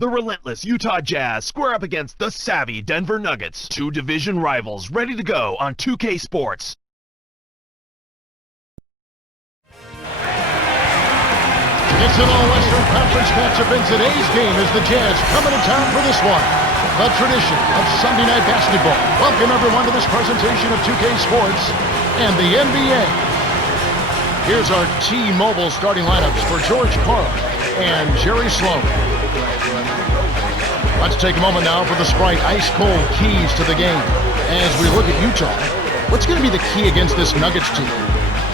The relentless Utah Jazz square up against the savvy Denver Nuggets, two division rivals ready to go on 2K Sports. It's an all-Western Conference matchup, and today's game is the Jazz coming to town for this one. The tradition of Sunday night basketball. Welcome everyone to this presentation of 2K Sports and the NBA. Here's our T-Mobile starting lineups for George Parra and Jerry Sloan. Let's take a moment now for the Sprite ice-cold keys to the game. As we look at Utah, what's going to be the key against this Nuggets team?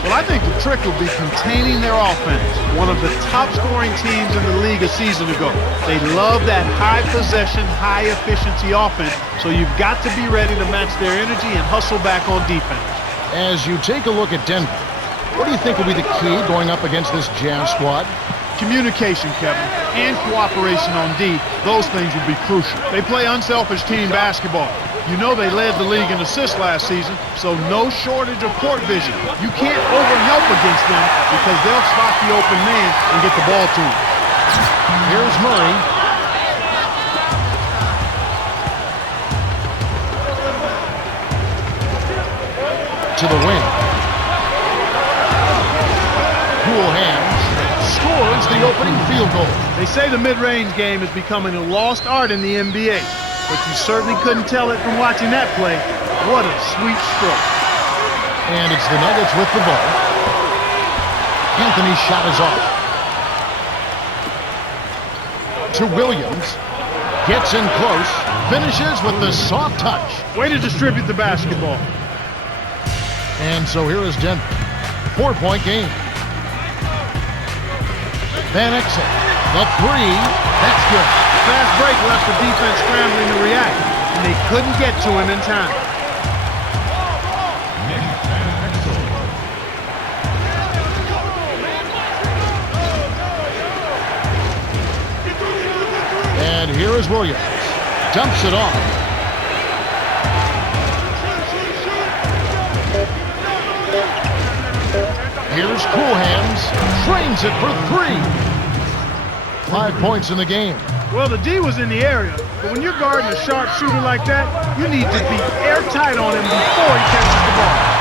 Well, I think the trick will be containing their offense. One of the top-scoring teams in the league a season ago. They love that high-possession, high-efficiency offense, so you've got to be ready to match their energy and hustle back on defense. As you take a look at Denver, what do you think will be the key going up against this Jazz squad? Communication, Kevin, and cooperation on D. Those things will be crucial. They play unselfish team basketball. You know they led the league in assists last season, so no shortage of court vision. You can't overhelp against them because they'll spot the open man and get the ball to him. Here's Murray. To the wing. Cool hands. Scores the opening field goal. They say the mid-range game is becoming a lost art in the NBA. But you certainly couldn't tell it from watching that play. What a sweet stroke. And it's the Nuggets with the ball. Anthony's shot is off. To Williams. Gets in close. Finishes with the soft touch. Way to distribute the basketball. And so here is Denver. 4-point game. Van Exel. The three. That's good. Fast break left the defense scrambling to react, and they couldn't get to him in time. And here is Williams. Dumps it off. Here's Cool Hands. Trains it for three. 5 points in the game. Well, the D was in the area, but when you're guarding a sharp shooter like that, you need to be airtight on him before he catches the ball.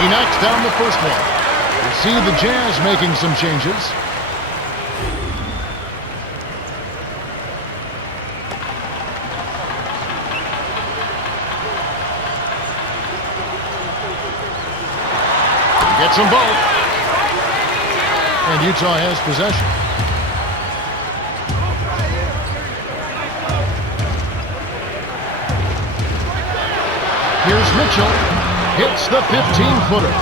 He knocks down the first one. You see the Jazz making some changes. He gets them both. And Utah has possession. Here's Mitchell. Hits the 15-footer.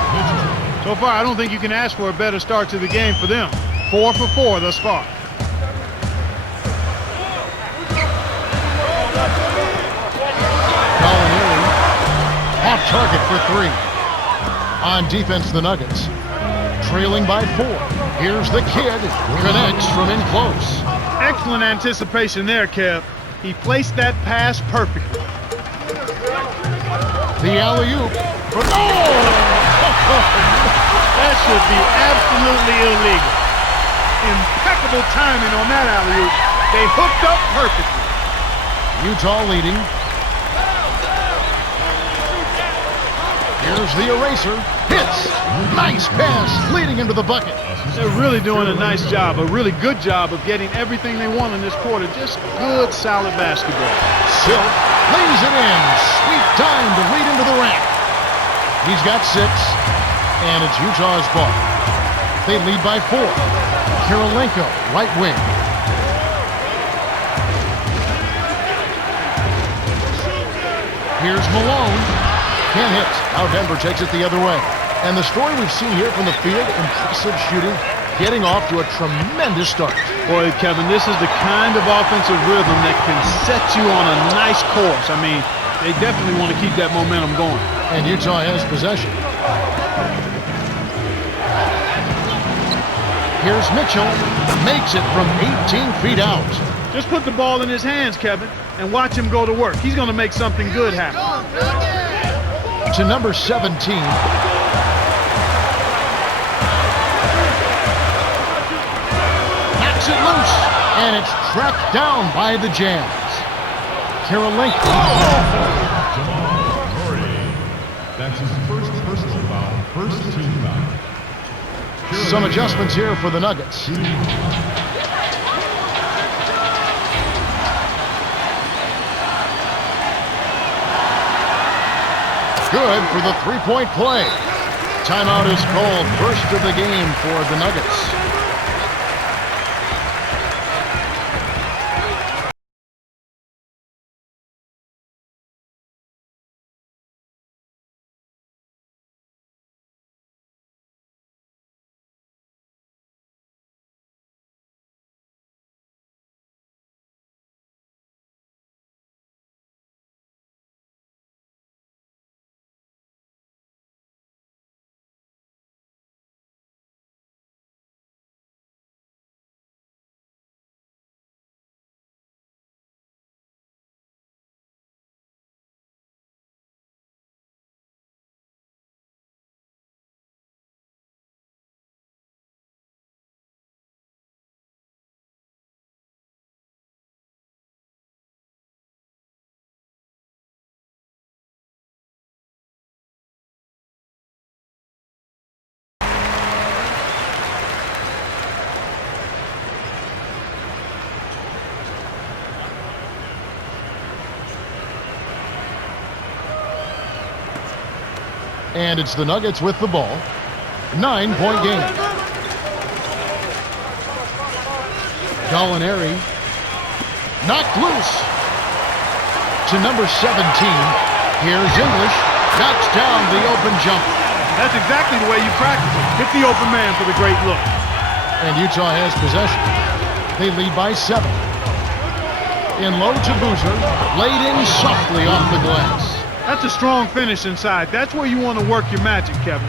So far, I don't think you can ask for a better start to the game for them. 4 for 4 thus far. Gallinari, off target for three. On defense, the Nuggets. Trailing by 4. Here's the kid. Connects from in close. Excellent anticipation there, Kev. He placed that pass perfectly. The alley-oop. Oh! That should be absolutely illegal. Impeccable timing on that alley-oop. They hooked up perfectly. Utah leading. Here's the eraser. Hits. Nice pass leading into the bucket. They're really doing a nice job, a really good job of getting everything they want in this quarter. Just good, solid basketball. Silk lays it in. Sweet time to lead into the rack. He's got 6, and it's Utah's ball. They lead by 4. Kirilenko, right wing. Here's Malone. Can't hit. Now Denver takes it the other way. And the story we've seen here from the field, impressive shooting, getting off to a tremendous start. Boy, Kevin, this is the kind of offensive rhythm that can set you on a nice course. I mean, they definitely want to keep that momentum going. And Utah has possession. Here's Mitchell. Makes it from 18 feet out. Just put the ball in his hands, Kevin, and watch him go to work. He's going to make something good happen. To number 17. Knocks it loose, and it's tracked down by the Jazz. Karolinko. That's his first personal foul, first team foul. Some adjustments here for the Nuggets. Good for the three-point play. Timeout is called. First of the game for the Nuggets. And it's the Nuggets with the ball. 9-point game. Gallinari. Knocked loose. To number 17. Here's English. Knocks down the open jumper. That's exactly the way you practice it. Hit the open man for the great look. And Utah has possession. They lead by 7. In low to Boozer. Laid in softly off the glass. That's a strong finish inside. That's where you want to work your magic, Kevin.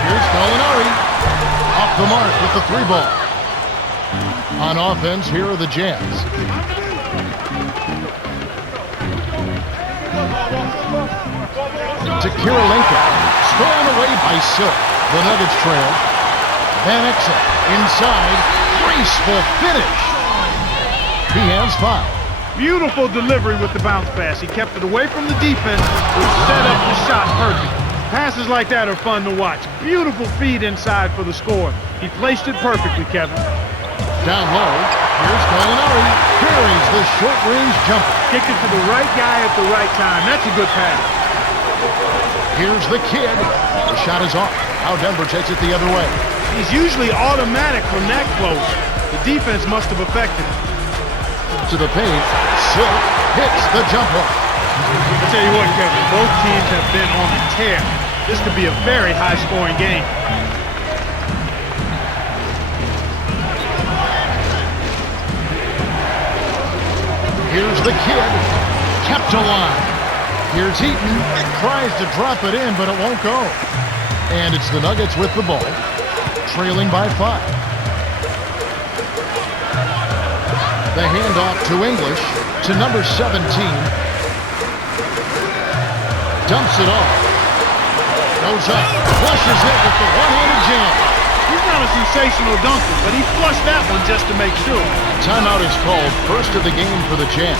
Here's Gallinari. Off the mark with the 3 ball. On offense, here are the Jazz. To Karolinko. Stolen away by Silk. The Nuggets trail. Van Exel inside. Graceful finish. He has 5. Beautiful delivery with the bounce pass. He kept it away from the defense, which set up the shot perfect. Passes like that are fun to watch. Beautiful feed inside for the score. He placed it perfectly, Kevin. Down low. Here's Gallinari. Carries the short-range jumper. Kick it to the right guy at the right time. That's a good pass. Here's the kid. The shot is off. Now Denver takes it the other way. He's usually automatic from that close. The defense must have affected him. To the paint. Silk hits the jumper. I tell you what, Kevin, both teams have been on the tear. This could be a very high-scoring game. Here's the kid. Kept alive. Here's Eaton. Tries to drop it in, but it won't go. And it's the Nuggets with the ball. Trailing by 5. The handoff to English. To number 17. Dumps it off. Goes up. Flushes it with the one-handed jam. He's not a sensational dunker, but he flushed that one just to make sure. Timeout is called. First of the game for the Jazz.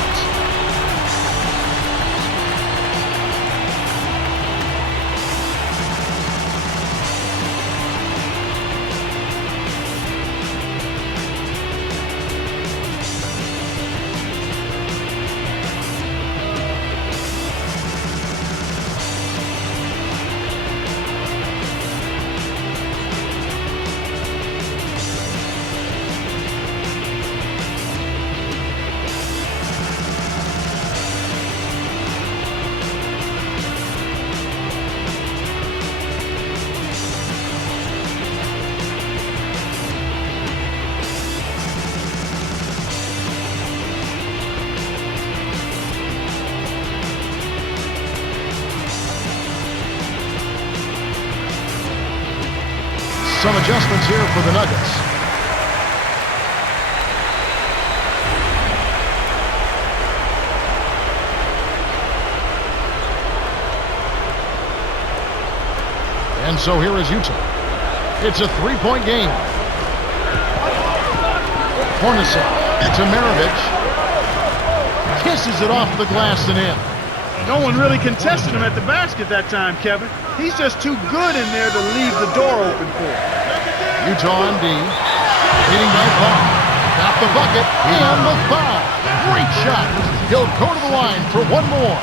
Some adjustments here for the Nuggets. And so here is Utah. It's a three-point game. Hornacek to Maravich. Kisses it off the glass and in. No one really contested him at the basket that time, Kevin. He's just too good in there to leave the door open for him. Utah on D. Leading by 5. Got the bucket and the foul. Great shot. He'll go to the line for one more.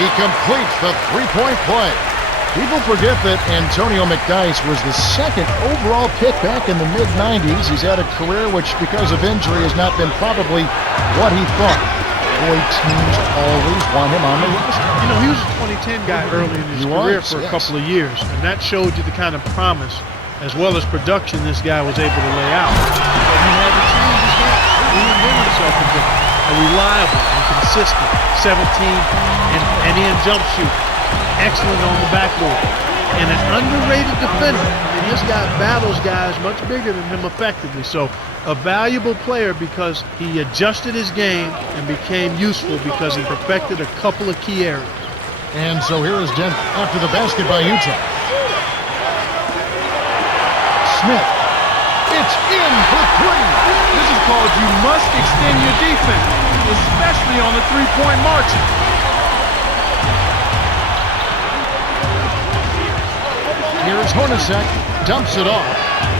He completes the three-point play. People forget that Antonio McDyess was the second overall pick back in the mid-90s. He's had a career which, because of injury, has not been probably what he thought. Boy, teams always want him on the roster. You know, he was a 2010 guy early in his career for a couple of years, and that showed you the kind of promise as well as production this guy was able to lay out. But he had to change his game, reinvent himself a bit. A reliable and consistent 17 and in jump shoot. Excellent on the backboard. And an underrated defender. I mean, this guy battles guys much bigger than him effectively. So a valuable player because he adjusted his game and became useful because he perfected a couple of key areas. And so here is Denver after the basket by Utah. Smith. It's in for three. This is called you must extend your defense, especially on the three-point margin. Here's Hornacek, dumps it off.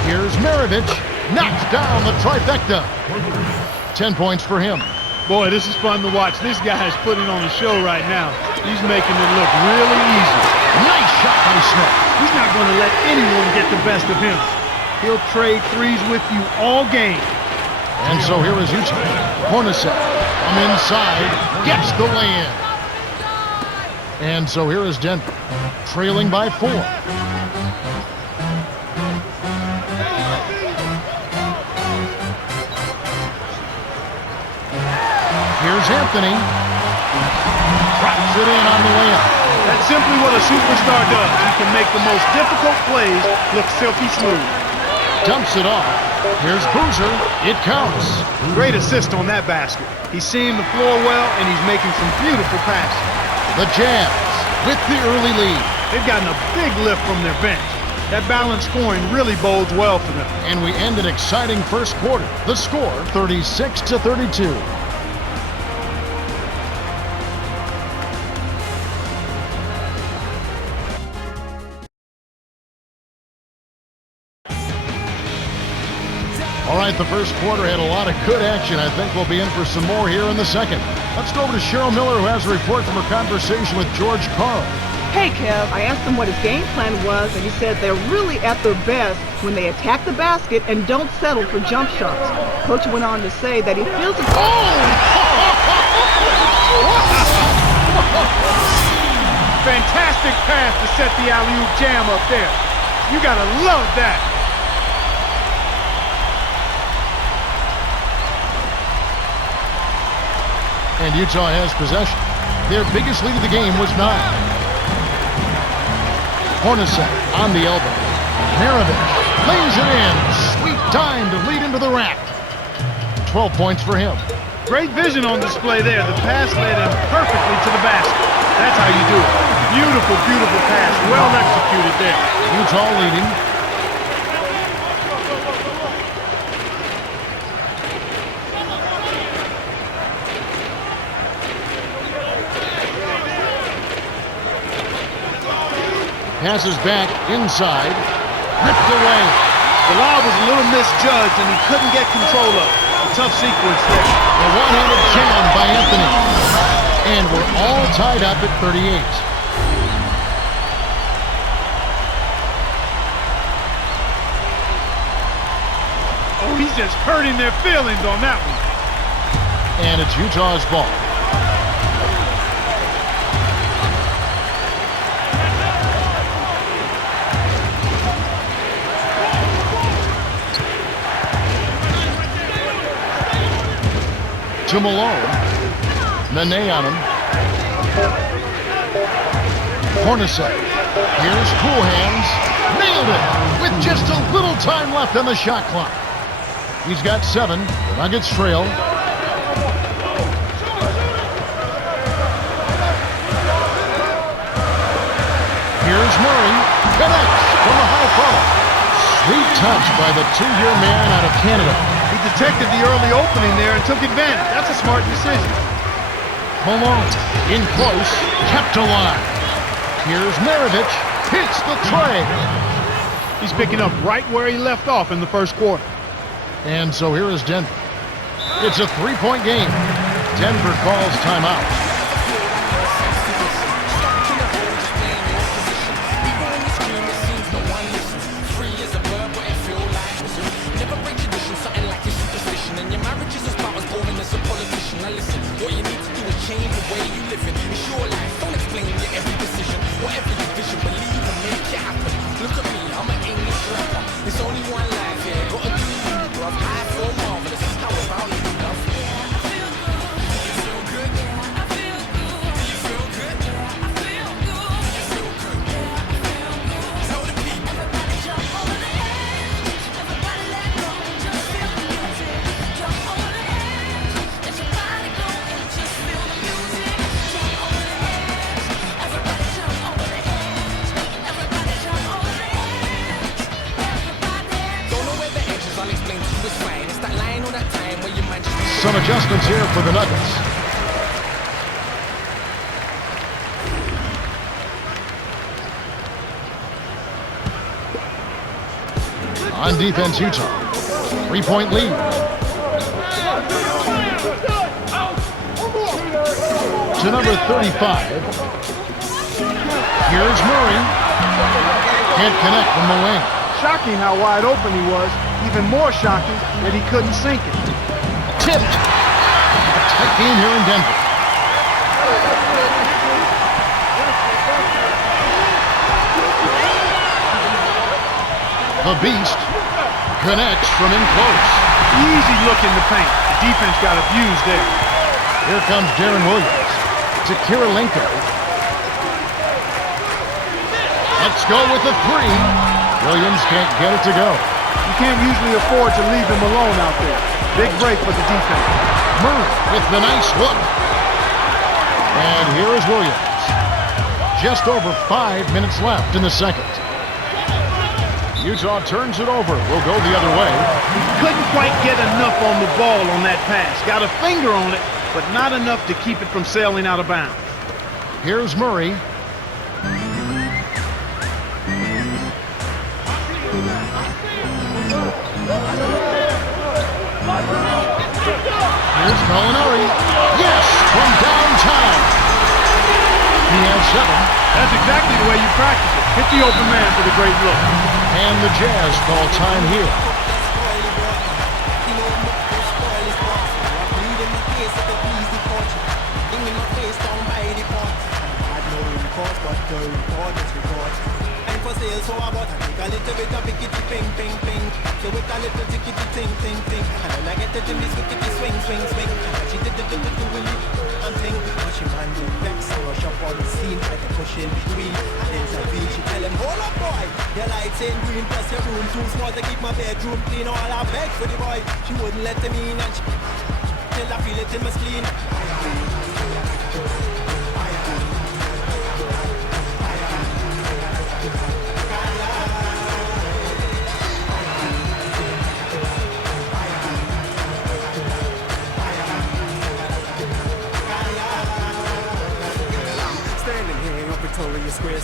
Here's Maravich, knocks down the trifecta. 10 points for him. Boy, this is fun to watch. This guy is putting on a show right now. He's making it look really easy. Nice shot by Smith. He's not going to let anyone get the best of him. He'll trade threes with you all game. And so here is Utah. Hornacek from inside, gets the lay-in. And so here is Denver, trailing by 4. Here's Anthony. Drops it in on the layup. That's simply what a superstar does. He can make the most difficult plays look silky smooth. Dumps it off. Here's Boozer. It counts. Great assist on that basket. He's seeing the floor well, and he's making some beautiful passes. The Jazz with the early lead. They've gotten a big lift from their bench. That balanced scoring really bodes well for them. And we end an exciting first quarter. The score, 36-32. All right, the first quarter had a lot of good action. I think we'll be in for some more here in the second. Let's go over to Cheryl Miller, who has a report from her conversation with George Karl. Hey, Kev, I asked him what his game plan was, and he said they're really at their best when they attack the basket and don't settle for jump shots. Coach went on to say that he feels it's... Fantastic pass to set the alley-oop jam up there. You gotta love that. And Utah has possession. Their biggest lead of the game was 9. Hornacek on the elbow. Maravich lays it in. Sweet time to lead into the rack. 12 points for him. Great vision on display there. The pass led him perfectly to the basket. That's how you do it. Beautiful, beautiful pass. Well executed there. Utah leading. Passes back inside. Ripped away. The lob was a little misjudged, and he couldn't get control of it. A tough sequence there. A one-handed jam by Anthony. And we're all tied up at 38. Oh, he's just hurting their feelings on that one. And it's Utah's ball. to Malone. Nene on him. Hornacek. Here's Cool Hands. Nailed it with just a little time left on the shot clock. He's got 7. The Nuggets trail. Here's Murray. Connects from the high post. Sweet touch by the 2-year man out of Canada. He detected the early opening there and took advantage. That's a smart decision. Malone in close, kept alive. Here's Maravich, hits the tray. He's picking up right where he left off in the first quarter. And so here is Denver. It's a 3-point game. Denver calls timeout. Some adjustments here for the Nuggets. On defense, Utah. 3-point lead. To number 35. Here's Murray. Can't connect from the wing. Shocking how wide open he was. Even more shocking that he couldn't sink it. Tipped. A tight game here in Denver. The Beast connects from in close. Easy look in the paint. The defense got abused there. Here comes Darren Williams to Kirilenko. Let's go with the 3. Williams can't get it to go. You can't usually afford to leave him alone out there. Big break for the defense. Murray with the nice look. And here is Williams. Just over 5 minutes left in the second. Utah turns it over. We'll go the other way. He couldn't quite get enough on the ball on that pass. Got a finger on it, but not enough to keep it from sailing out of bounds. Here's Murray. Here's Molinari. Yes, from downtown. He has 7. That's exactly the way you practice it. Hit the open man for the great look. And the Jazz call time here. So I bought a little bit of pickety ping ping ping. So with a little tickety ting ting ting. And then I get the Jimmy swickety swing swing swing. And she did and ting. But she man did vex and rush up on the scene. Try to push in between. And intervene. She tell him, hold up boy. Your lights ain't green plus your room too small to keep my bedroom clean. All I beg for the boy. She wouldn't let him in and she till I feel it in my spleen.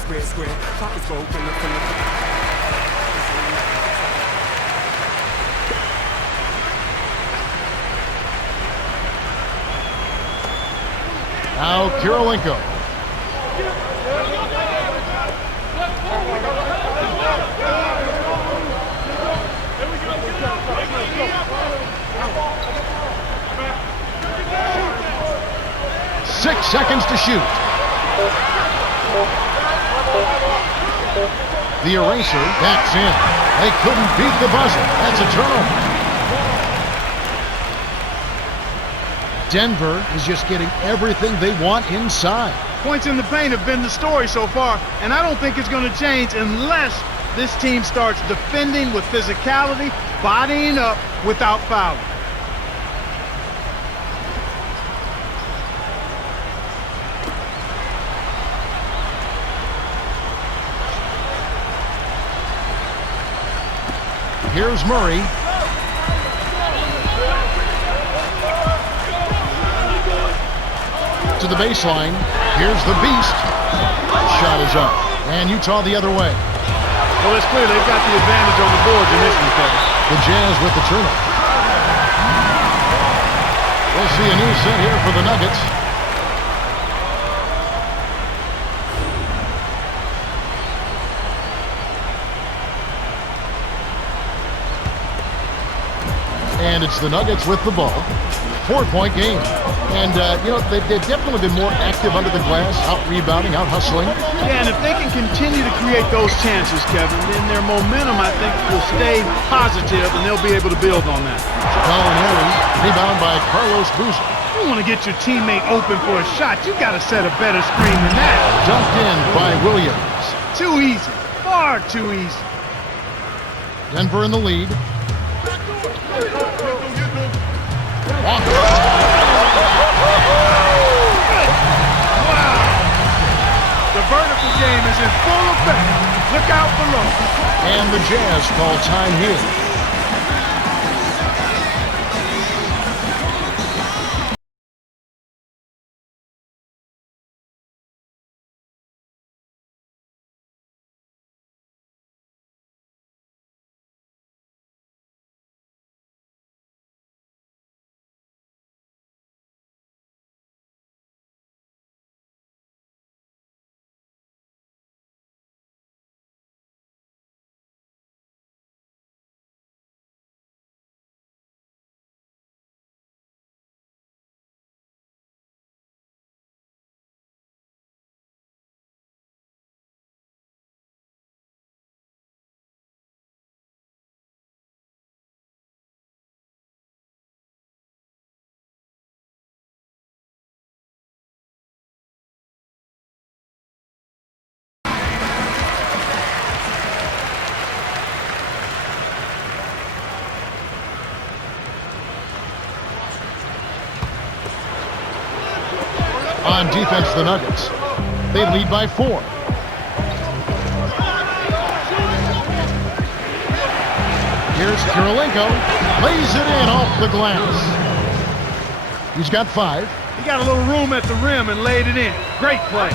Square, square. Pockets broken up from the... Now Kirilenko. Six seconds to shoot. The eraser, that's in. They couldn't beat the buzzer. That's a turnover. Denver is just getting everything they want inside. Points in the paint have been the story so far, and I don't think it's going to change unless this team starts defending with physicality, bodying up without fouling. Here's Murray. To the baseline. Here's the Beast. Shot is up. And Utah the other way. Well, it's clear they've got the advantage on the boards in this one, Kevin. The Jazz with the turnover. We'll see a new set here for the Nuggets. And it's the Nuggets with the ball. 4-point game. And, they've definitely been more active under the glass, out-rebounding, out-hustling. Yeah, and if they can continue to create those chances, Kevin, then their momentum, I think, will stay positive, and they'll be able to build on that. Colin Henry, rebound by Carlos Boozer. You want to get your teammate open for a shot, you got to set a better screen than that. Dunked in by Williams. Too easy. Far too easy. Denver in the lead. Walker. Wow! The vertical game is in full effect. Look out below. And the Jazz call time here. On defense, the Nuggets. They lead by 4. Here's Kirilenko. Lays it in off the glass. He's got 5. He got a little room at the rim and laid it in. Great play.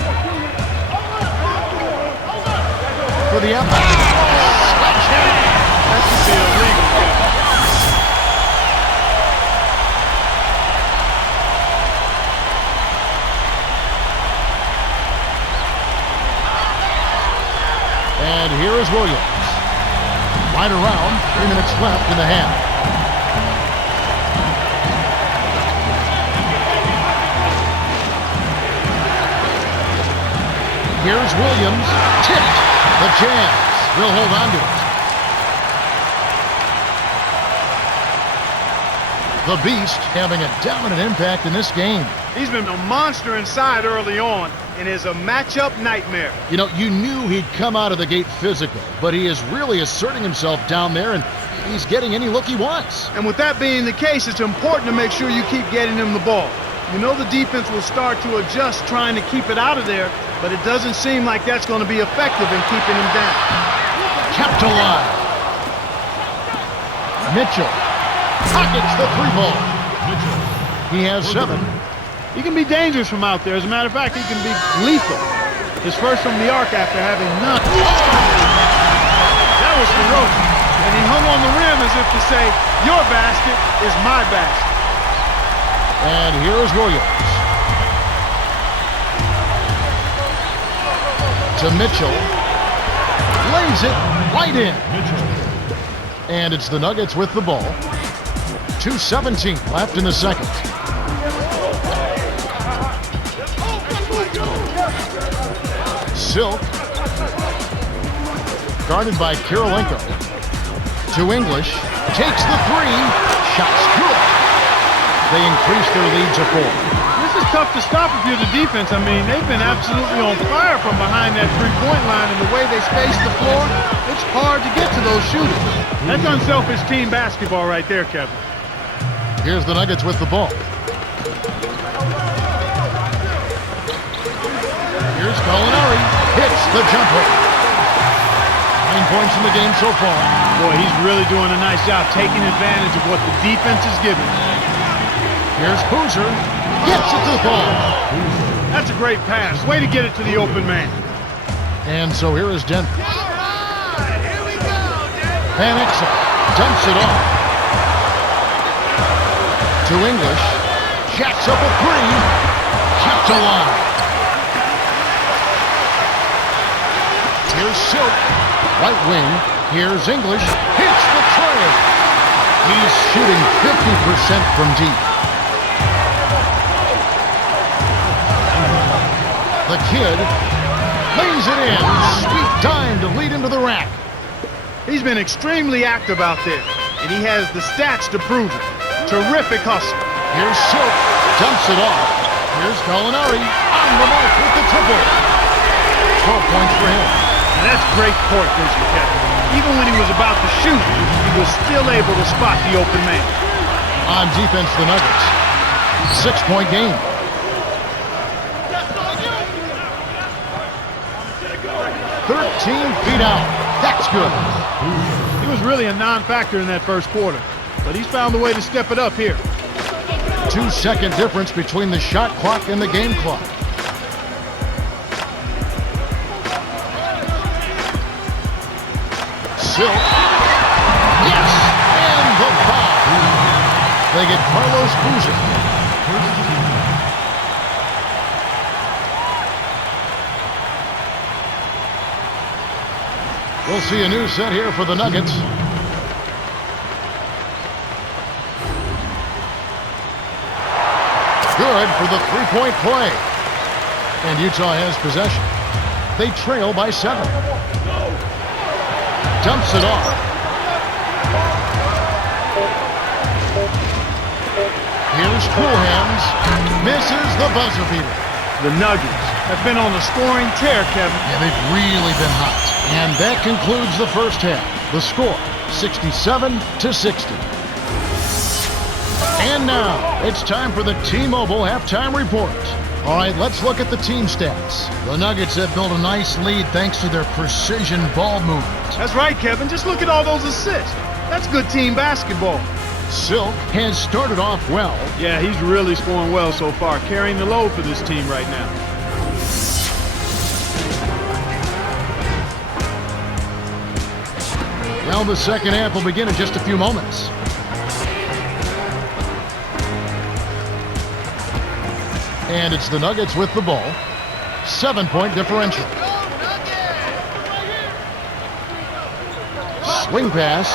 For the outlet. That should be illegal. And here is Williams. Right around, 3 minutes left in the half. Here's Williams. Tipped. The Jazz will hold on to it. The Beast having a dominant impact in this game. He's been a monster inside early on and is a matchup nightmare. You know, you knew he'd come out of the gate physical, but he is really asserting himself down there, and he's getting any look he wants. And with that being the case, it's important to make sure you keep getting him the ball. You know the defense will start to adjust trying to keep it out of there, but it doesn't seem like that's going to be effective in keeping him down. Kept alive. Mitchell pockets the 3 ball. He has 7. He can be dangerous from out there. As a matter of fact, he can be lethal. His first from the arc after having none. That was ferocious. And he hung on the rim as if to say, your basket is my basket. And here is Williams. To Mitchell. Lays it right in. And it's the Nuggets with the ball. 2:17 left in the second. Silk. Guarded by Kirilenko. To English. Takes the 3. Shot's good. They increase their lead to 4. This is tough to stop if you're the defense. I mean, they've been absolutely on fire from behind that three-point line, and the way they space the floor, it's hard to get to those shooters. That's unselfish team basketball right there, Kevin. Here's the Nuggets with the ball. Here's Gallinari. Hits the jumper. 9 points in the game so far. Boy, he's really doing a nice job taking advantage of what the defense is giving. Here's Boozer. Gets it to the ball. That's a great pass. Way to get it to the open man. And so here is Denver. Van Exel dumps it off. To English. Jacks up a 3. Kept alive. Here's Silk. Right wing. Here's English. Hits the tray. He's shooting 50% from deep. The kid lays it in. Sweet dime to lead into the rack. He's been extremely active out there, and he has the stats to prove it. Terrific hustle. Here's Silk. Dumps it off. Here's Gallinari. On the mark with the triple. 12 points for him. And that's great court vision, Kevin. Even when he was about to shoot, he was still able to spot the open man. On defense, the Nuggets. 6-point game. 13 feet out. That's good. He was really a non-factor in that first quarter, but he's found a way to step it up here. 2-second difference between the shot clock and the game clock. Silk. Yes! And the foul. They get Carlos Boozer. We'll see a new set here for the Nuggets. Good for the three-point play. And Utah has possession. They trail by 7. Dumps it off. Here's Coolhands. Misses the buzzer beater. The Nuggets have been on a scoring tear, Kevin. Yeah, they've really been hot. And that concludes the first half. The score, 67-60. And now, it's time for the T-Mobile halftime report. All right, let's look at the team stats. The Nuggets have built a nice lead thanks to their precision ball movement. That's right, Kevin. Just look at all those assists. That's good team basketball. Silk has started off well. Yeah, he's really scoring well so far, carrying the load for this team right now. Well, the second half will begin in just a few moments. And it's the Nuggets with the ball. 7-point differential. Swing pass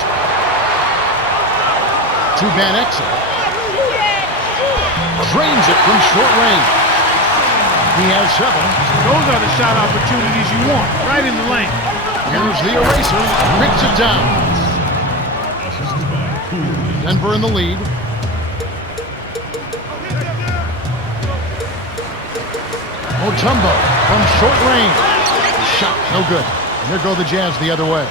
to Van Exel. Drains it from short range. He has 7. Those are the shot opportunities you want, right in the lane. Here's the eraser. Picks it down. Denver in the lead. Mutombo from short range. Shot, no good. And there go the Jazz the other way.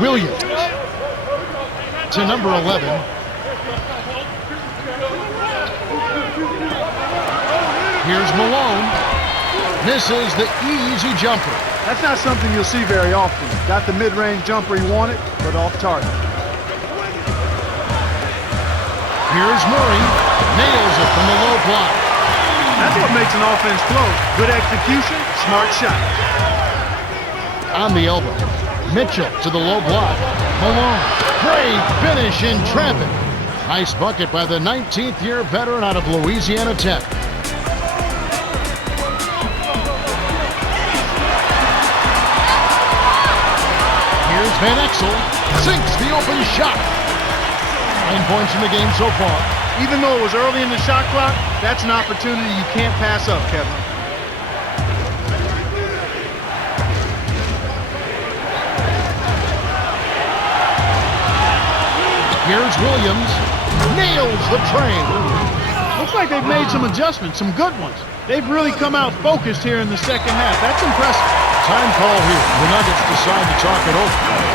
Williams to number 11. Here's Malone. Misses the easy jumper. That's not something you'll see very often. Got the mid-range jumper he wanted, but off target. Here's Murray. Nails it from the low block. That's what makes an offense flow. Good execution, smart shot. On the elbow. Mitchell to the low block. Malone. Great finish in traffic. Nice bucket by the 19th year veteran out of Louisiana Tech. Here's Van Exel. Sinks the open shot. 9 points in the game so far. Even though it was early in the shot clock, that's an opportunity you can't pass up, Kevin. Here's Williams. Nails the train. Looks like they've made some adjustments, some good ones. They've really come out focused here in the second half. That's impressive. Time call here. The Nuggets decide to talk it over.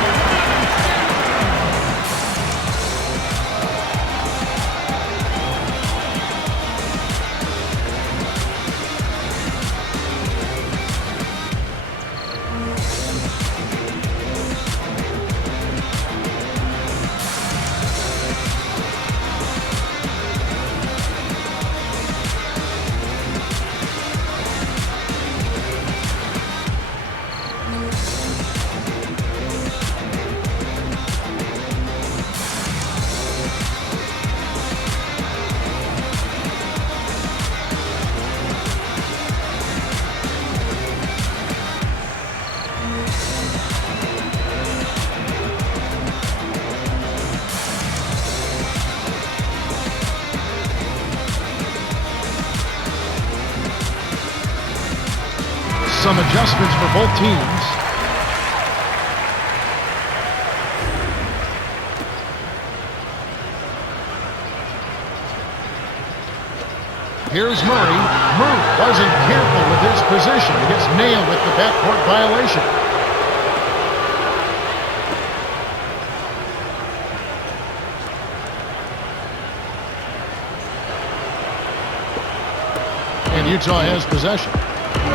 Some adjustments for both teams. Here's Murray. Murray wasn't careful with his position. He gets nailed with the backcourt violation. And Utah has possession.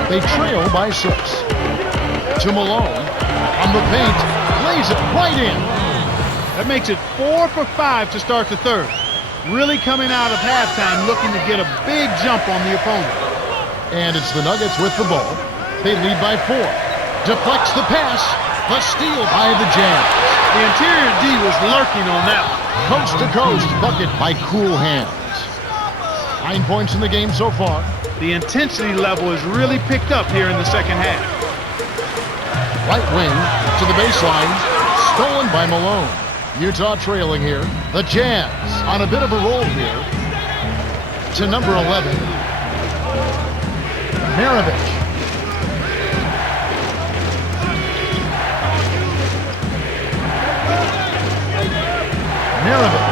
They trail by 6. To Malone. On the paint. Lays it right in. That makes it 4 for 5 to start the third. Really coming out of halftime looking to get a big jump on the opponent. And it's the Nuggets with the ball. They lead by 4. Deflects the pass. The steal by the Jazz. The interior D was lurking on that one. Coast to coast bucket by Cool Hands. 9 points in the game so far. The intensity level has really picked up here in the second half. Right wing to the baseline. Stolen by Malone. Utah trailing here. The Jazz on a bit of a roll here. To number 11. Maravich. Maravich.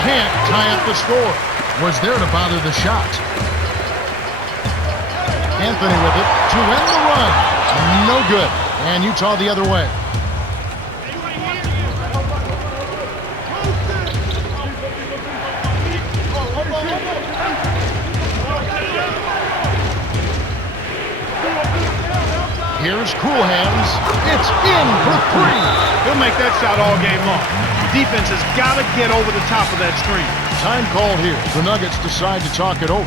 Can't tie up the score. Was there to bother the shot. Anthony with it to end the run. No good. And Utah the other way. Here's Cool Hands. It's in for 3. He'll make that shot all game long. The defense has got to get over the top of that screen. Time called here. The Nuggets decide to talk it over.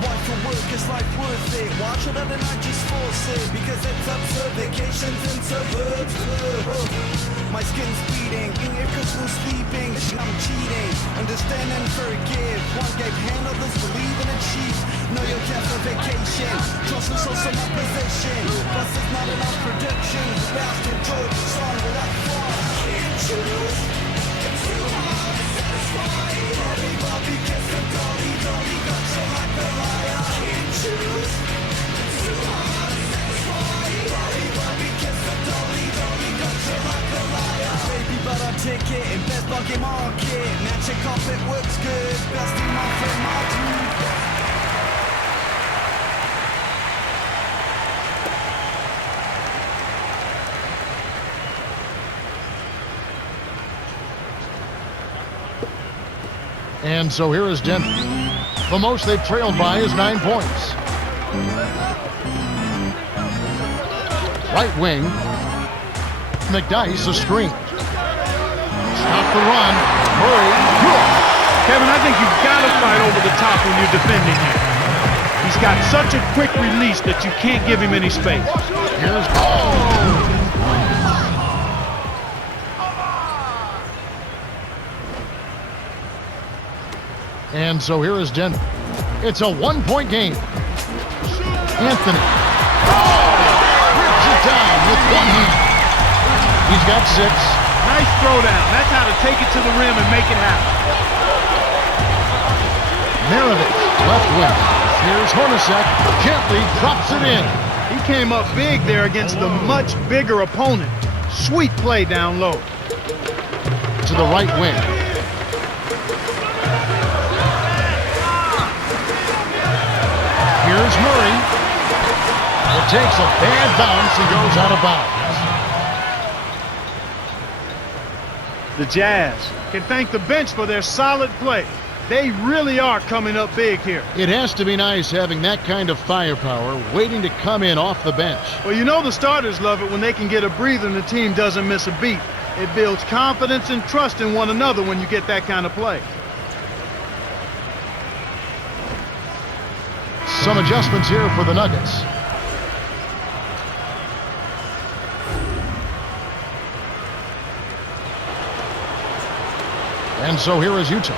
Watch for work, is life worth it? Watch it and I just force it because it's absurd. Vacations in suburbs. My skin's bleeding, in your crystal sleeping. I'm cheating, understand and forgive. One gave hand, others believe and achieve. Know your care for vacation. Trust is also my position. Plus it's not enough production. Fast and good, song without fun. Can't choose. It's too hard to satisfy. Everybody gets a dolly, dolly, got you like a liar. Can't choose. It's too hard to satisfy. Everybody gets a dolly, dolly, got you like a liar. Baby, but I take it in best bucket market. Magic carpet works good. Best in my friend, my dude. And so here is Denver. The most they've trailed by is 9 points. Right wing. McDyess a screen. Stop the run. Murray. Good. Kevin, I think you've got to fight over the top when you're defending him. He's got such a quick release that you can't give him any space. Here's And so here is Denver. It's a 1-point game. Anthony. Rips it down with one hand. He's got 6. Nice throwdown. That's how to take it to the rim and make it happen. Maravich, left wing. Here's Hornacek. Gently drops it in. He came up big there against a much bigger opponent. Sweet play down low. To the right wing. Here's Murray. It takes a bad bounce and goes out of bounds. The Jazz can thank the bench for their solid play. They really are coming up big here. It has to be nice having that kind of firepower waiting to come in off the bench. Well, you know the starters love it when they can get a breather and the team doesn't miss a beat. It builds confidence and trust in one another when you get that kind of play. Some adjustments here for the Nuggets. And so here is Utah.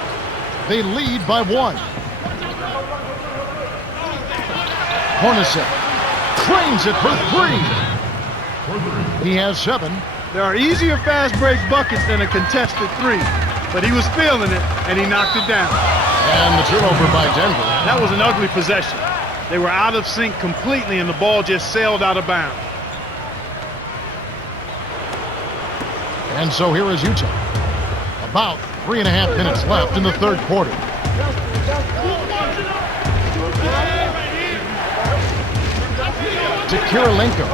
They lead by 1. Hornacek trains it for 3. He has 7. There are easier fast break buckets than a contested 3, but he was feeling it and he knocked it down. And the turnover by Denver. That was an ugly possession. They were out of sync completely and the ball just sailed out of bounds. And so here is Utah. About 3.5 minutes left in the third quarter. To Kirilenko.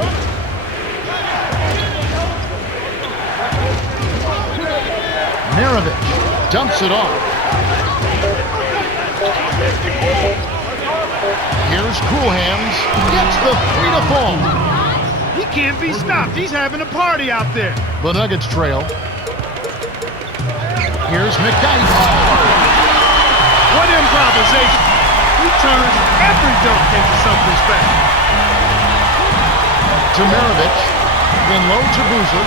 Maravich dumps it off. Here's Coolhands. Gets the 3 to fall. He can't be stopped. He's having a party out there. The Nuggets trail. Here's McKnight. What improvisation. He turns every dunk into something special. To Maravich. In low to Boozer.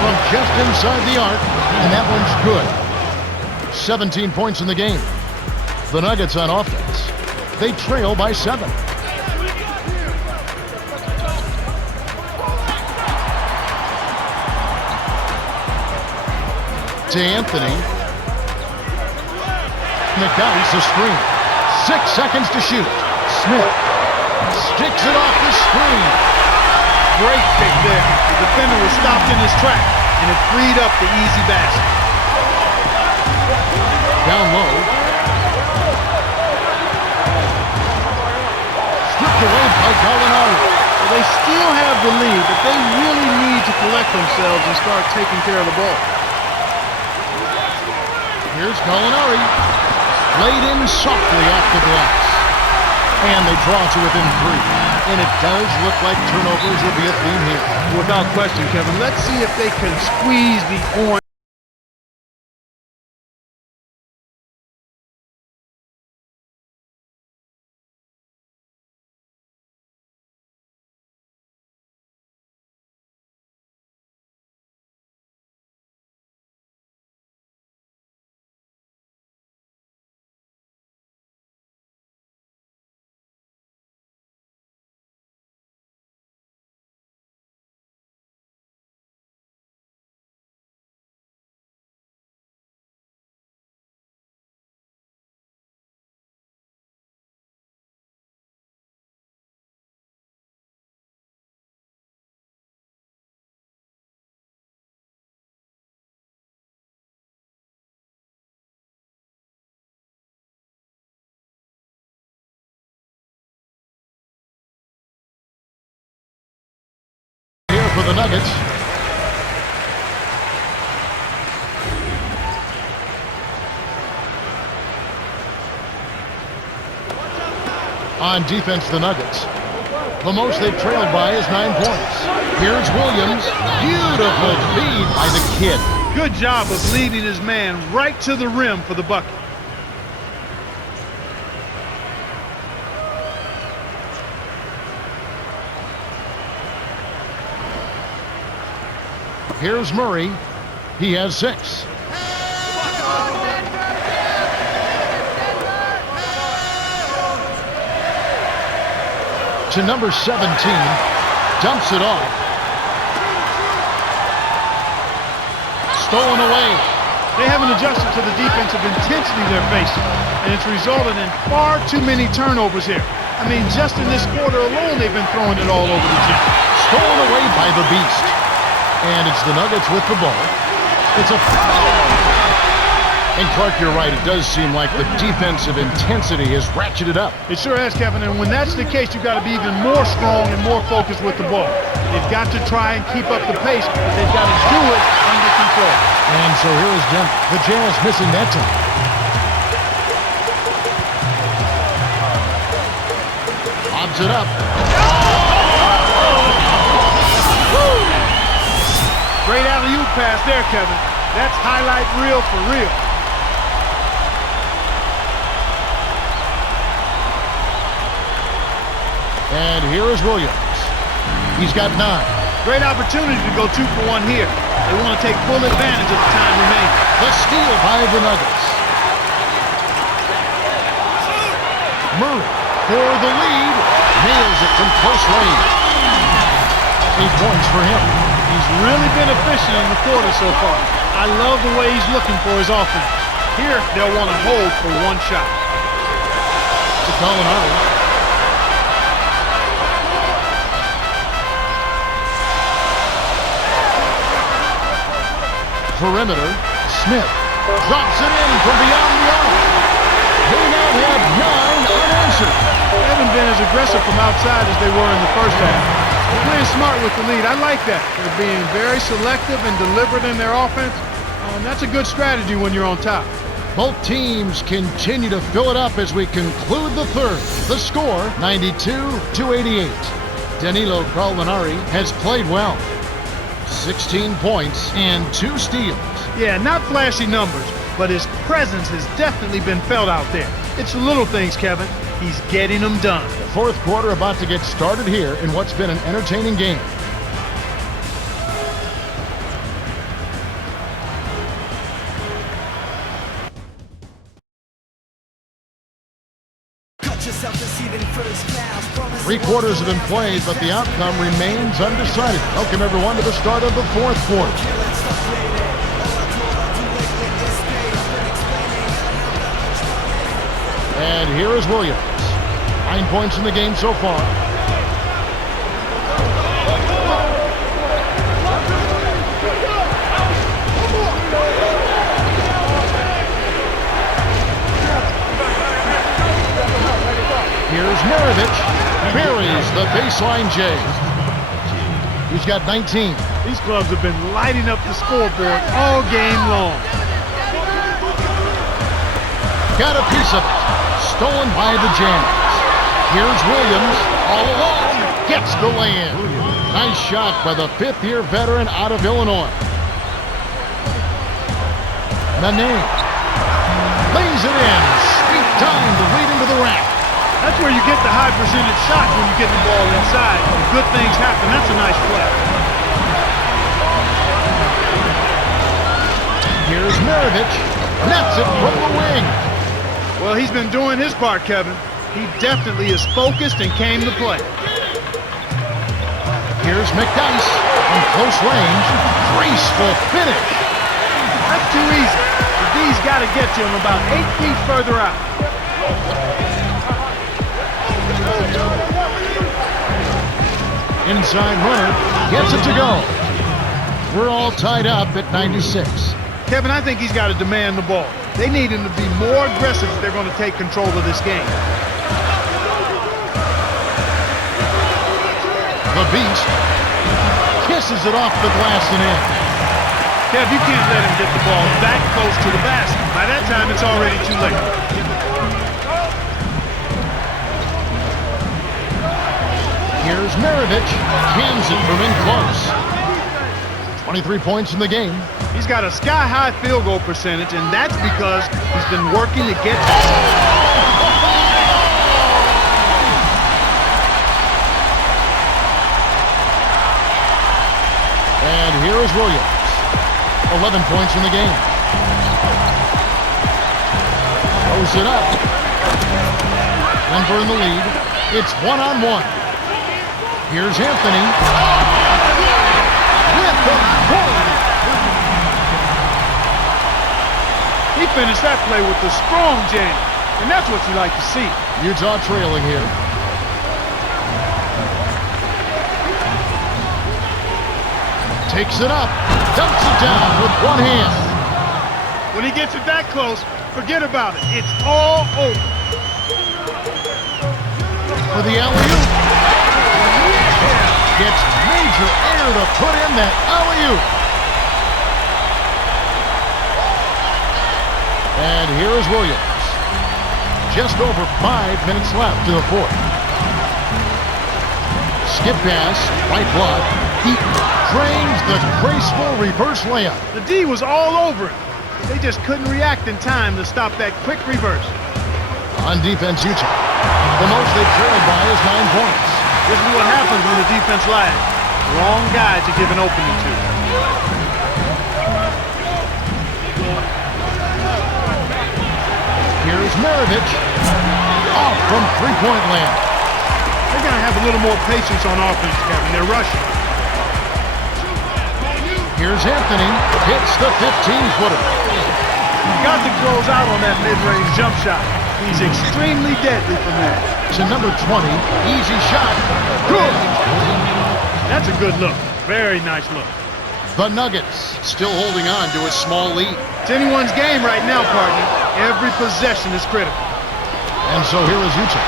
From just inside the arc. And that one's good. 17 points in the game. The Nuggets on offense. They trail by 7. To Anthony. McDonald's a screen. 6 seconds to shoot. Smith sticks it off the screen. Great pick there. The defender was stopped in his track, and it freed up the easy basket. Down low. Stripped away by Gallinari. Well, they still have the lead, but they really need to collect themselves and start taking care of the ball. Here's Gallinari. Laid in softly off the glass. And they draw to within 3. And it does look like turnovers will be a theme here. Without question, Kevin. Let's see if they can squeeze the orange. For the Nuggets. On defense, the Nuggets. The most they've trailed by is 9 points. Here's Williams. Beautiful feed by the kid. Good job of leading his man right to the rim for the bucket. Here's Murray. He has 6. To number 17. Dumps it off. Stolen away. They haven't adjusted to the defensive intensity they're facing, and it's resulted in far too many turnovers here. I mean, just in this quarter alone, they've been throwing it all over the gym. Stolen away by the Beast. And it's the Nuggets with the ball. It's a foul. And Clark, you're right. It does seem like the defensive intensity has ratcheted up. It sure has, Kevin, and when that's the case, you've got to be even more strong and more focused with the ball. They've got to try and keep up the pace, but they've got to do it under control. And so here is the Jazz missing that time. Lobs it up. Great alley-oop pass there, Kevin. That's highlight reel for real. And here is Williams. He's got 9. Great opportunity to go 2 for 1 here. They want to take full advantage of the time remaining. The steal by the Nuggets. Murray for the lead. Nails it from close range. 8 points for him. He's really been efficient in the quarter so far. I love the way he's looking for his offense. Here, they'll want to hold for 1 shot. To Gallinari. Perimeter. Smith drops it in from beyond the arc. They now have 9 unanswered. They haven't been as aggressive from outside as they were in the first half. They're playing smart with the lead. I like that. They're being very selective and deliberate in their offense. And that's a good strategy when you're on top. Both teams continue to fill it up as we conclude the third. The score, 92-88. Danilo Gallinari has played well. 16 points and 2 steals. Yeah, not flashy numbers, but his presence has definitely been felt out there. It's the little things, Kevin. He's getting them done. The fourth quarter about to get started here in what's been an entertaining game. Three quarters have been played, but the outcome remains undecided. Welcome everyone to the start of the fourth quarter. And here is Williams. 9 points in the game so far. Here's Maravich. Buries the baseline J. He's got 19. These clubs have been lighting up the scoreboard all game long. Got a piece of it. Stolen by the Jazz. Here's Williams all alone. Gets the lay-in. Nice shot by the fifth-year veteran out of Illinois. Nene lays it in. Sweet time to lead into the rack. That's where you get the high percentage shot when you get the ball inside. Good things happen. That's a nice play. Here's Maravich. Nets it from the wing. Well, he's been doing his part, Kevin. He definitely is focused and came to play. Here's McDice from close range. Graceful finish. That's too easy. The D's got to get to him about 8 feet further out. Inside runner gets it to go. We're all tied up at 96. Kevin, I think he's got to demand the ball. They need him to be more aggressive if they're going to take control of this game. The Beast kisses it off the glass and in. Kev, you can't let him get the ball that close to the basket. By that time, it's already too late. Here's Maravich. Cans it from in close. 23 points in the game. He's got a sky-high field goal percentage, and that's because he's been working to get And here is Williams. 11 points in the game. Throws it up. Denver in the lead. It's one-on-one. Here's Anthony. With the point. finished that play with a strong jam, and that's what you like to see. Utah trailing here. Takes it up, dumps it down with one hand. When he gets it that close, forget about it. It's all over. For the alley-oop. Gets major air to put in that alley-oop. And here is Williams. Just over 5 minutes left in the fourth. Skip pass, right block. He drains the graceful reverse layup. The D was all over it. They just couldn't react in time to stop that quick reverse. On defense, Utah. The most they've trailed by is 9 points. This is what happens when the defense lags. Wrong guy to give an opening to. Here's Maravich. Off from three-point land. They're going to have a little more patience on offense, Kevin. They're rushing. Here's Anthony. Hits the 15-footer. You've got to close out on that mid-range jump shot. He's extremely deadly from there. To number 20. Easy shot. Good. That's a good look. Very nice look. The Nuggets still holding on to a small lead. It's anyone's game right now, partner. Every possession is critical. And so here is Utah.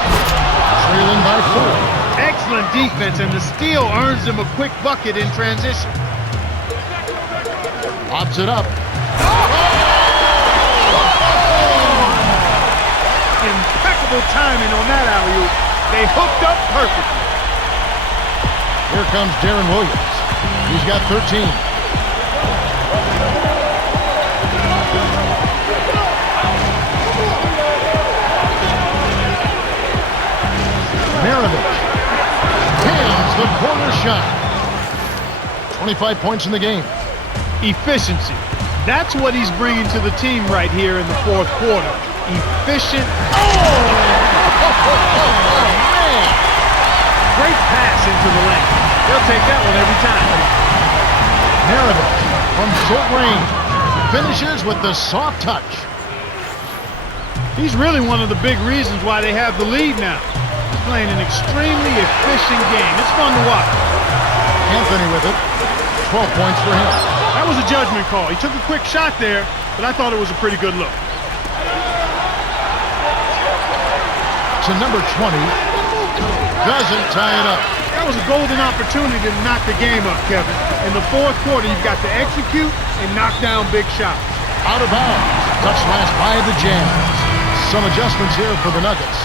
Trailing by 4. Excellent defense, and the steal earns them a quick bucket in transition. Lobs it up. Impeccable timing on that alley-oop. They hooked up perfectly. Here comes Darren Williams. He's got 13. Maravich hams the corner shot. 25 points in the game. Efficiency. That's what he's bringing to the team right here in the fourth quarter. Efficient. Man. Great pass into the lane. They'll take that one every time. Maravich from short range finishes with the soft touch. He's really one of the big reasons why they have the lead now. He's playing an extremely efficient game. It's fun to watch. Anthony with it. 12 points for him. That was a judgment call. He took a quick shot there, but I thought it was a pretty good look. To number 20. Doesn't tie it up. That was a golden opportunity to knock the game up, Kevin. In the fourth quarter, you've got to execute and knock down big shots. Out of bounds. Touch last by the Jazz. Some adjustments here for the Nuggets.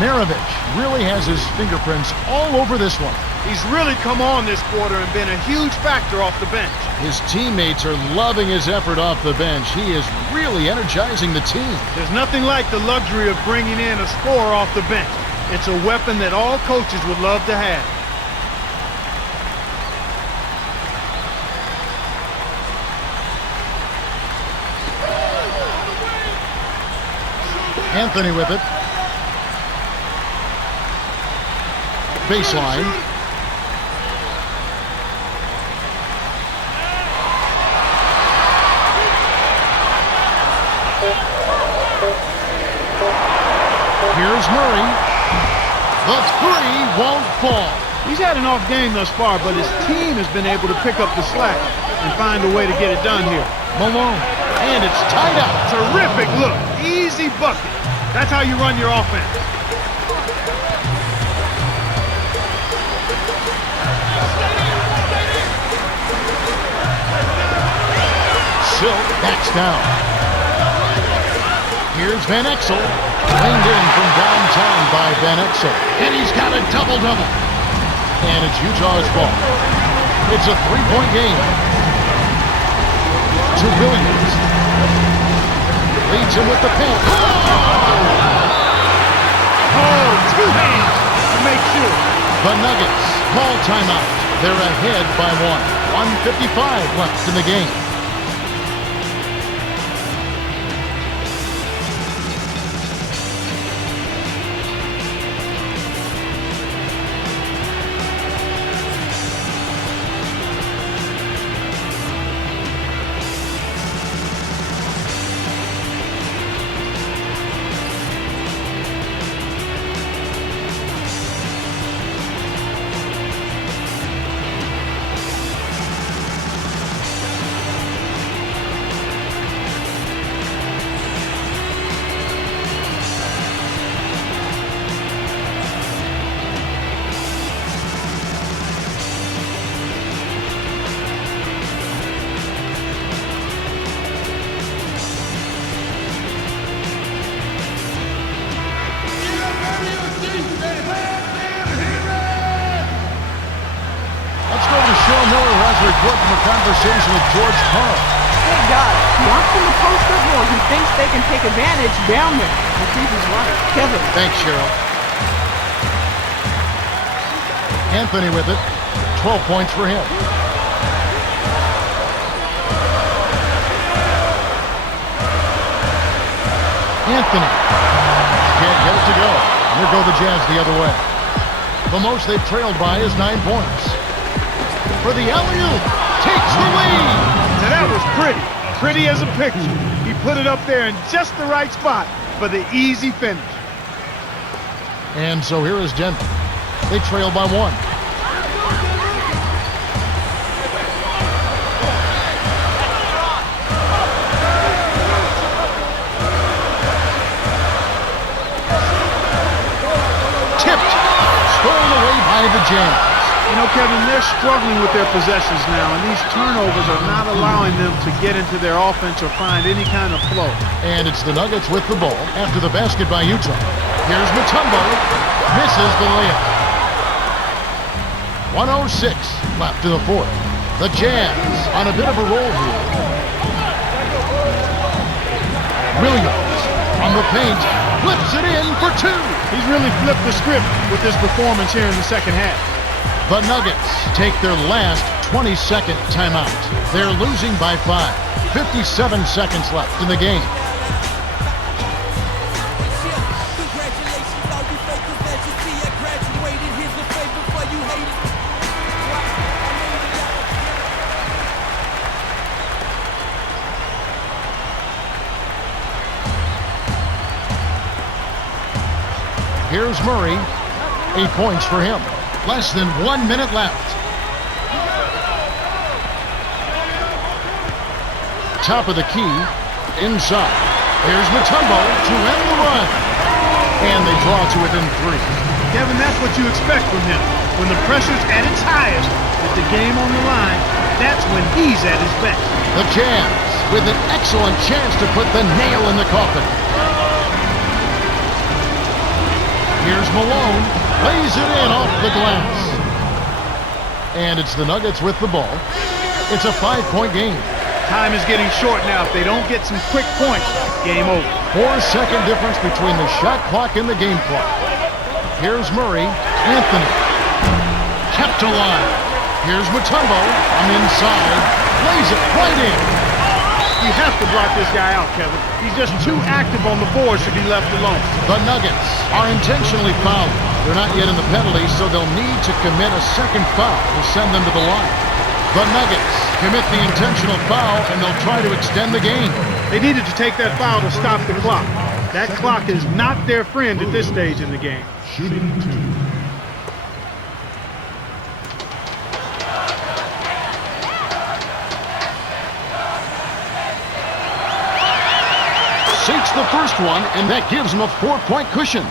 Maravich really has his fingerprints all over this one. He's really come on this quarter and been a huge factor off the bench. His teammates are loving his effort off the bench. He is really energizing the team. There's nothing like the luxury of bringing in a scorer off the bench. It's a weapon that all coaches would love to have. Anthony with it. Baseline. Here's Murray. The three won't fall. He's had an off game thus far, but his team has been able to pick up the slack and find a way to get it done here. Malone. And it's tied up. Terrific look. Easy bucket. That's how you run your offense. Silk backs down. Here's Van Exel. Reined in from downtown by Van Exel. And he's got a double-double. And it's Utah's ball. It's a three-point game. To Williams. Leads him with the pin. Oh, two hands to make sure. The Nuggets call timeout. They're ahead by 1:55 left in the game. Cheryl Miller has a report from a conversation with George Carl. Hey guys, watch them to post up more. He thinks they can take advantage down there. I think he's right. Kevin. Thanks, Cheryl. Anthony with it. 12 points for him. Anthony. Can't get it to go. And there go the Jazz the other way. The most they've trailed by is 9 points. For the alley-oop. Takes the lead. Now that was pretty. Pretty as a picture. He put it up there in just the right spot for the easy finish. And so here is Denver. They trail by 1. Tipped. Stolen away by the Jazz. You know, Kevin, they're struggling with their possessions now, and these turnovers are not allowing them to get into their offense or find any kind of flow. And it's the Nuggets with the ball after the basket by Utah. Here's Mutombo. Misses the layup. 1:06 left to the fourth. The Jazz on a bit of a roll here. Williams from the paint. Flips it in for 2. He's really flipped the script with this performance here in the second half. The Nuggets take their last 20-second timeout. They're losing by 5. 57 seconds left in the game. Here's Murray. 8 points for him. Less than 1 minute left. Top of the key. Inside. Here's Mutombo to end the run. And they draw to within 3. Kevin, that's what you expect from him. When the pressure's at its highest, with the game on the line, that's when he's at his best. The Jazz with an excellent chance to put the nail in the coffin. Here's Malone. Lays it in off the glass. And it's the Nuggets with the ball. It's a 5-point game. Time is getting short now. If they don't get some quick points, game over. 4-second difference between the shot clock and the game clock. Here's Murray. Anthony. Kept alive. Here's Mutombo. I'm inside. Lays it right in. You have to block this guy out, Kevin. He's just too active on the boards to be left alone. The Nuggets are intentionally fouling. They're not yet in the penalty, so they'll need to commit a second foul to send them to the line. The Nuggets commit the intentional foul, and they'll try to extend the game. They needed to take that foul to stop the clock. That clock is not their friend at this stage in the game. Shooting 2. Sinks the first one, and that gives him a 4-point cushion.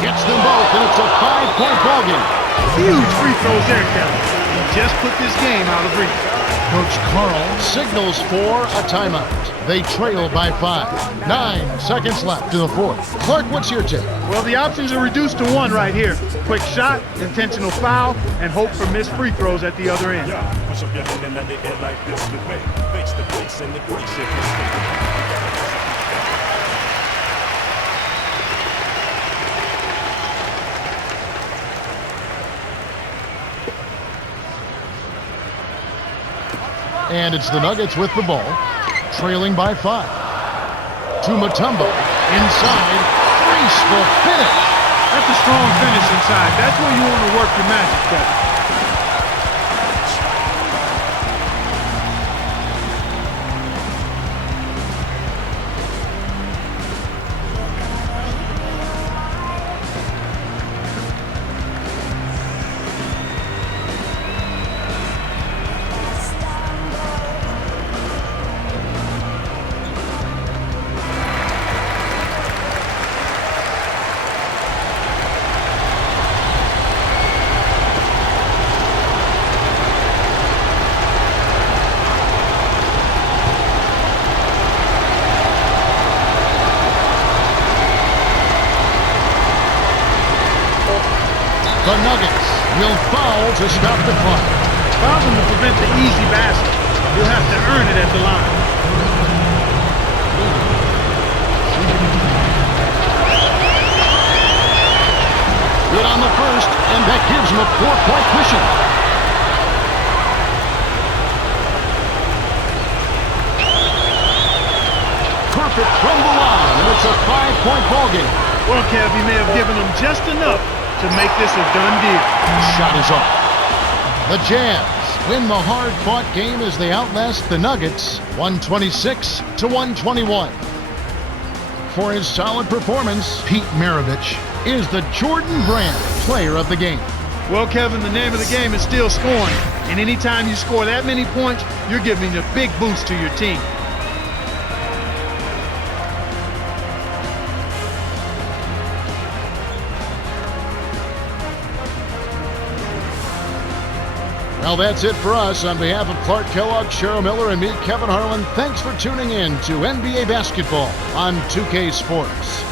Gets them both, and it's a 5-point ballgame. Huge free throws there, Kevin. He just put this game out of reach. Coach Carl signals for a timeout. They trail by 5. 9 seconds left to the fourth. Clark, what's your take? Well, the options are reduced to 1 right here. Quick shot, intentional foul, and hope for missed free throws at the other end. Push up your hand in the air like this with me. Face the face and the grace. And it's the Nuggets with the ball, trailing by 5. To Mutombo, inside, graceful finish. That's a strong finish inside. That's where you want to work your magic, Kevin. The Nuggets will foul to stop the clock. Fouling to prevent the easy basket. You'll have to earn it at the line. Good on the first, and that gives him a 4-point cushion. Perfect from the line, and it's a 5-point ballgame. Well, Kev, he may have given them just enough to make this a done deal. Shot is off. The Jazz win the hard-fought game as they outlast the Nuggets 126-121. For his solid performance, Pete Maravich is the Jordan Brand player of the game. Well, Kevin, the name of the game is still scoring. And anytime you score that many points, you're giving a big boost to your team. Well, that's it for us. On behalf of Clark Kellogg, Cheryl Miller, and me, Kevin Harlan, thanks for tuning in to NBA Basketball on 2K Sports.